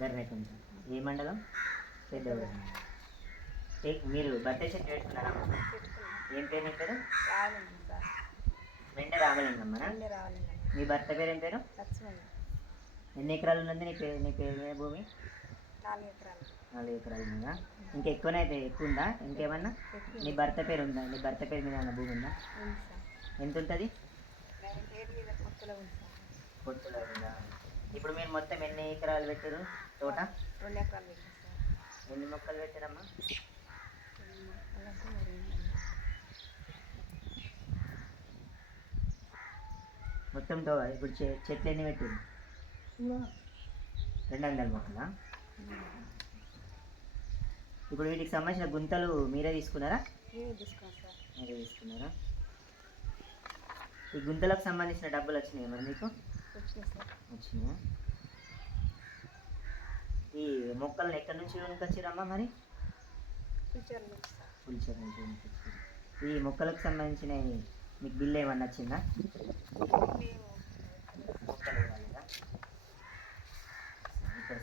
దర్రేకుంట. ఏ మండలం? పెద్దవారు. మీరు బర్త్డే చెట్టు పెట్టుకున్నారా? ఏం పేరు మీ పేరు? మెండే రామలింగమ్మనా? మీ భర్త పేరు ఏం పేరు? ఎన్ని ఎకరాలు ఉన్నది నీ పేరు మీద భూమి? 4 ఎకరాలు ఉందా? ఇంకా ఎక్కువనైతే ఎక్కువ ఉందా ఇంకేమన్నా? నీ భర్త పేరు ఉందా? నీ భర్త పేరు మీద ఏమన్నా భూమి ఉందా? ఎంత ఉంటుంది? పొత్తులో ఉందా? ఇప్పుడు మీరు మొత్తం ఎన్ని ఎకరాలు పెట్టారు తోట? 2 ఎకరాలు పెట్టారు సార్. ఎన్ని మొక్కలు పెట్టారమ్మా? మొత్తం ఇప్పుడు చెట్లు ఎన్ని పెట్టారు? 200 మొక్కలా? ఇప్పుడు వీటికి సంబంధించిన గుంతలు మీరే తీసుకున్నారా? మీరే తీసుకున్నారా? ఈ గుంతలకు సంబంధించిన డబ్బులు వచ్చినాయి మరి మీకు? వచ్చినాయా? ఈ మొక్కలను ఎక్కడి నుంచి కొనుకొచ్చారమ్మా మరి? పులిచెర నుంచి కొనుకొచ్చారు. ఈ మొక్కలకు సంబంధించిన మీకు బిల్ ఏమన్నా వచ్చిందా? మొక్కలు ఇవ్వాలిగా? ఇక్కడ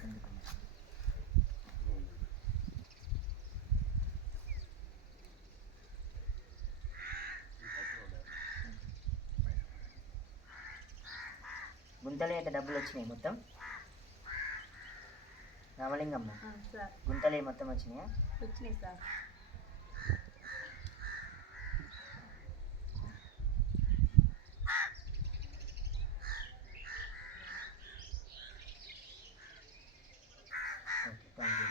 గుంతలు అయితే డబ్బులు వచ్చినాయి మొత్తం? రామలింగమ్మ, గుంతలు మొత్తం వచ్చినాయా? వచ్చినాయి సార్. Okay, thank you.